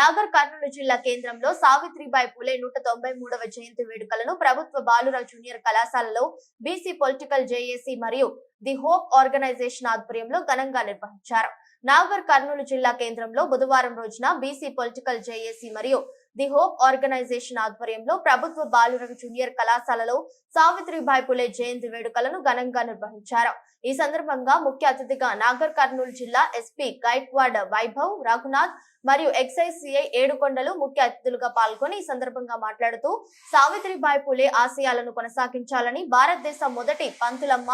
నాగర్ కర్నూలు జిల్లా కేంద్రంలో సావిత్రిబాయి పులే నూట తొంభై మూడవ జయంతి వేడుకలను ప్రభుత్వ బాలుర జూనియర్ కళాశాలలో బీసీ పొలిటికల్ జేఏసీ మరియు ది హోప్ ఆర్గనైజేషన్ ఆధ్వర్యంలో ఘనంగా నిర్వహించారు. నాగర్ కర్నూలు జిల్లా కేంద్రంలో బుధవారం రోజున బీసీ పొలిటికల్ జేఏసీ మరియు ది హోప్ ఆర్గనైజేషన్ ఆధ్వర్యంలో ప్రభుత్వ బాలుర జూనియర్ కళాశాలలో సావిత్రిబాయి పులే జయంతి వేడుకలను ఘనంగా నిర్వహించారు. ఈ సందర్భంగా ముఖ్య అతిథిగా నాగర్ కర్నూలు జిల్లా ఎస్పీ గైక్వాడ్ వైభవ్ రఘునాథ్ మరియు ఎక్సైజ్ సిఐ ఏడుకొండలు ముఖ్య అతిథులుగా పాల్గొని ఈ సందర్భంగా మాట్లాడుతూ సావిత్రిబాయి పులే ఆశయాలను కొనసాగించాలని భారతదేశం మొదటి పంతులమ్మ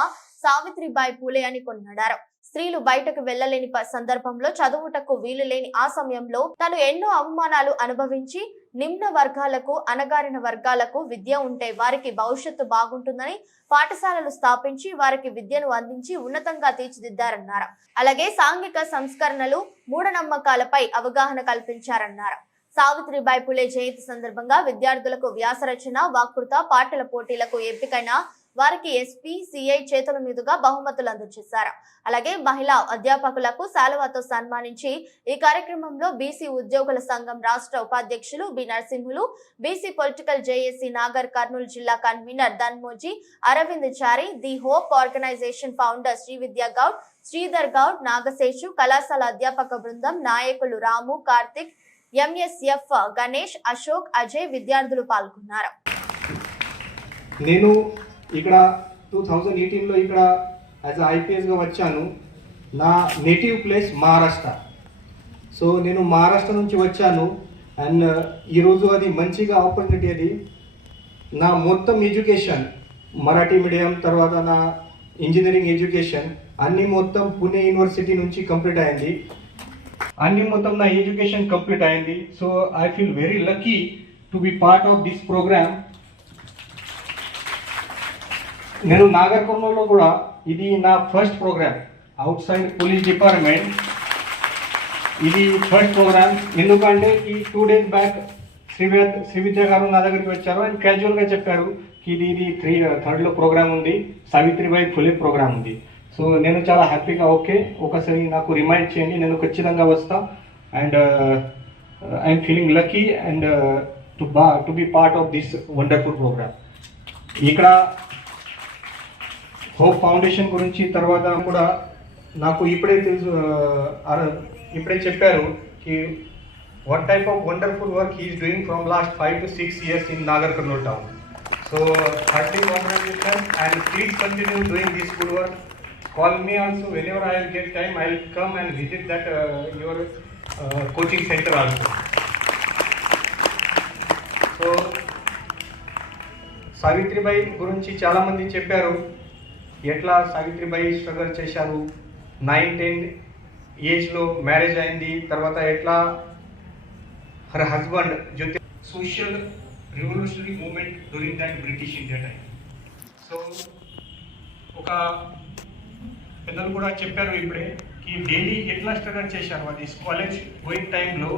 సావిత్రిబాయి పూలే అని కొన్నాడారు. స్త్రీలు బయటకు వెళ్ళలేని సందర్భంలో చదువుటకు వీలు లేని ఆ సమయంలో తను ఎన్నో అవమానాలు అనుభవించి నిమ్న వర్గాలకు అణగారిన వర్గాలకు విద్య ఉంటే వారికి భవిష్యత్తు బాగుంటుందని పాఠశాలలు స్థాపించి వారికి విద్యను అందించి ఉన్నతంగా తీర్చిదిద్దారన్నారు. అలాగే సాంఘిక సంస్కరణలు మూఢనమ్మకాలపై అవగాహన కల్పించారన్నారు. సావిత్రిబాయి పులే జయంతి సందర్భంగా విద్యార్థులకు వ్యాసరచన వాకృత పాటల పోటీలకు ఎంపికైన వారికి ఎస్పీ సిఐ చేతుల మీదుగా బహుమతులు అందజేశారు. అలాగే మహిళా అధ్యాపకులకు శాలువాతో సన్మానించి ఈ కార్యక్రమంలో బీసీ ఉద్యోగుల సంఘం రాష్ట్ర ఉపాధ్యక్షులు B Narasimhulu BC political JAC Nagar Kurnool జిల్లా convener Dhanmoji Aravind Chari the Hope organisation founder Shri Vidya Goud Sridhar Goud Nagaseshu కళాశాల అధ్యాపక బృందం నాయకులు రాము కార్తిక్ ఎంఎస్ఎఫ్ గణేష్ అశోక్ అజయ్ విద్యార్థులు పాల్గొన్నారు. నేను ఇక్కడ టూ థౌజండ్ ఎయిటీన్లో ఇక్కడ యాజ్ ఐపీఎస్గా వచ్చాను. నా నేటివ్ ప్లేస్ మహారాష్ట్ర సో నేను మహారాష్ట్ర నుంచి వచ్చాను. అండ్ uh, ఈరోజు అది మంచిగా ఆపర్చునిటీ అది. నా మొత్తం ఎడ్యుకేషన్ మరాఠీ మీడియం తర్వాత నా ఇంజనీరింగ్ ఎడ్యుకేషన్ అన్ని మొత్తం పుణే యూనివర్సిటీ నుంచి కంప్లీట్ అయింది. అన్ని మొత్తం నా ఎడ్యుకేషన్ కంప్లీట్ అయింది. So I feel very lucky to be part of this program నేను నాగర్ కూడా ఇది నా first program outside police department ఇది ఫస్ట్ ప్రోగ్రామ్ ఎందుకంటే ఈ two days back Srividya Srividya గారు నా దగ్గరికి వచ్చారు అండ్ క్యాజువల్గా చెప్పారు కి ఇది ఇది త్రీ థర్డ్లో ప్రోగ్రామ్ ఉంది. సావిత్రిబాయి ఫులే ప్రోగ్రామ్ ఉంది. సో నేను చాలా హ్యాపీగా ఓకే ఒకసారి నాకు రిమైండ్ చేయండి. నేను ఖచ్చితంగా వస్తా. And I'm feeling lucky and to be to be part of this wonderful program ఇక్కడ హోప్ ఫౌండేషన్ గురించి తర్వాత కూడా నాకు ఇప్పుడే తెలుసు ఇప్పుడే చెప్పారు కి what type of wonderful work he's doing from last five to six years in Nagar Kurnool town so thirty congratulation and please continue doing this good work call me also whenever I will get time I will come and visit that your coaching center also so Savitribai గురించి చాలామంది చెప్పారు ఎట్లా Savitribai struggle చేశారు? Nine ten ఏజ్లో marriage అయింది. తర్వాత ఎట్లా her husband Jyoti social revolutionary movement during that British India time. So ఒక పెద్దలు కూడా చెప్పారు ఇప్పుడే ఈ డైలీ ఎట్లా స్ట్రగల్ చేశారు? అది కాలేజ్ గోయింగ్ టైంలో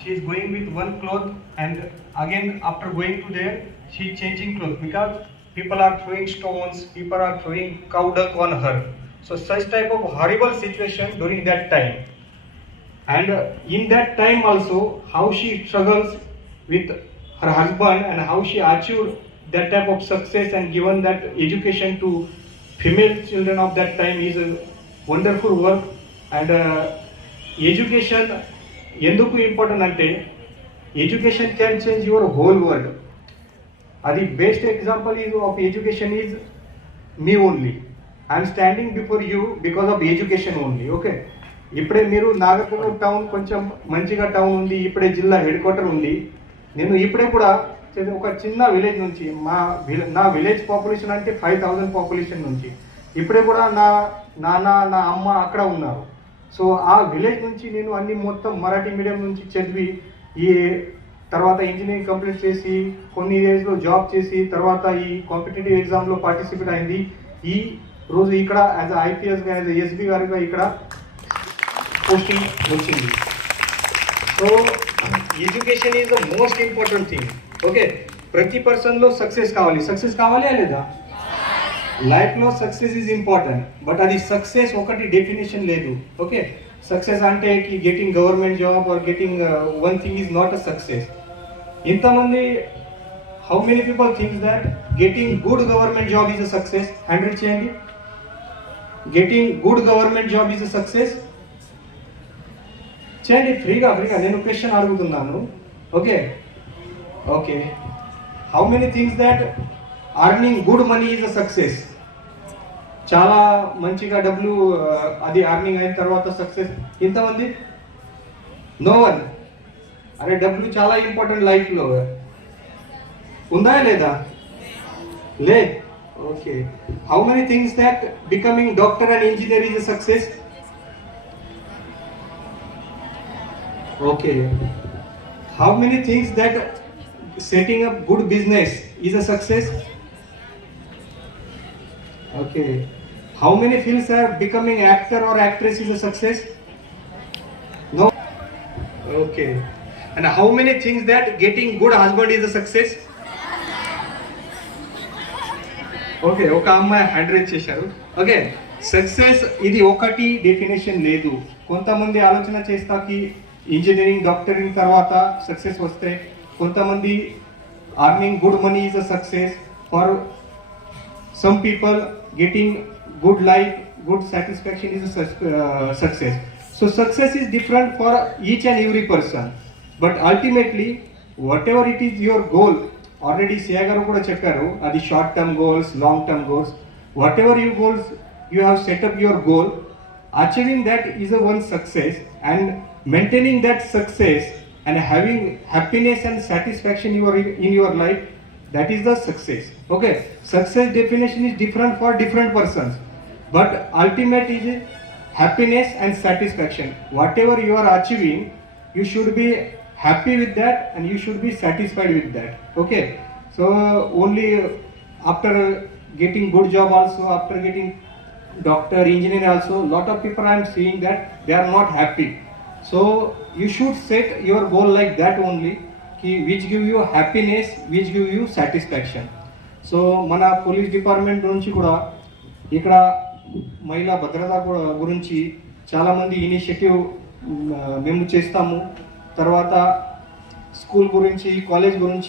she's going with one cloth and again after going to there she changing cloth because people are throwing stones people are throwing cow dung on her so such type of horrible situation during that time and uh, in that time also how she struggles with her husband and how she achieved that type of success and given that education to female children of that time is a wonderful work and uh, education ఎందుకు important అంటే education can change your whole world అది best example is of education is me only I'm standing before you because of education only okay ఇప్పుడే మీరు Nagarkurnool town కొంచెం మంచిగా town ఉంది ఇప్పుడే జిల్లా హెడ్ క్వార్టర్ ఉంది. నేను ఇప్పుడే కూడా ఒక చిన్న విలేజ్ నుంచి మా నా విలేజ్ పాపులేషన్ అంటే ఫైవ్ థౌజండ్ పాపులేషన్ నుంచి ఇప్పుడే కూడా నా నాన్న నా అమ్మ అక్కడ ఉన్నారు. సో ఆ విలేజ్ నుంచి నేను అన్ని మొత్తం మరాఠీ మీడియం నుంచి చదివి ఈ తర్వాత ఇంజనీరింగ్ కంప్లీట్ చేసి కొన్ని ఇయర్స్లో జాబ్ చేసి తర్వాత ఈ కాంపిటేటివ్ ఎగ్జామ్లో పార్టిసిపేట్ అయింది. ఈ రోజు ఇక్కడ యాజ్ ఐపీఎస్గా యాజ్ ఎస్బీ గారిగా ఇక్కడ పోస్టింగ్ వచ్చింది. So education is the most important thing okay ప్రతి పర్సన్లో సక్సెస్ కావాలి. సక్సెస్ కావాలా లేదా? లైఫ్లో సక్సెస్ ఈజ్ ఇంపార్టెంట్ బట్ అది సక్సెస్ ఒకటి డెఫినేషన్ లేదు. ఓకే సక్సెస్ అంటే getting government job or getting one thing is not a success ఇంతమంది how many people thinks that getting good government job is a success handle చేయండి. Getting good government job is a success చేయండి ఫ్రీగా ఫ్రీగా నేను question అడుగుతున్నాను. Okay okay how many things that earning good money is a success చాలా మంచిగా డబ్బులు అది అర్నింగ్ అయిన తర్వాత సక్సెస్ ఇంతమంది? నో వన్ అరే డబ్బులు చాలా ఇంపార్టెంట్ లైఫ్లో ఉందా లేదా లే okay how many things that becoming doctor and engineer is a success okay how many things that setting up good business is a success Okay. How many feels are becoming actor or actress is a success? No. Okay. And how many things that getting good husband is a success? Okay ఒక అమ్మాయి hydrate చేశారు okay success ఇది ఒకటి definition లేదు కొంతమంది ఆలోచన చేస్తాకి engineering doctoring తర్వాత సక్సెస్ వస్తే కొంతమంది earning good money is a success for some people getting good life good satisfaction is success so success is different for each and every person and every person but ultimately whatever it is your goal already సియా గారు కూడా చెప్పారు అది short term goals long term goals whatever you goals you have set up your goal achieving that is a one success and maintaining that success and having happiness and satisfaction in your in your life that is the success okay success definition is different for different persons but ultimate is happiness and satisfaction whatever you are achieving you should be happy with that and you should be satisfied with that okay so only after getting good job also after getting doctor engineer also lot of people i am seeing that they are not happy so you should set your goal like that only ki which give you happiness which give you satisfaction so మన police department నుంచి కూడా ఇక్కడ మహిళా భద్రత కూడా గురించి చాలామంది initiative మేము చేస్తాము తర్వాత స్కూల్ గురించి కాలేజ్ గురించి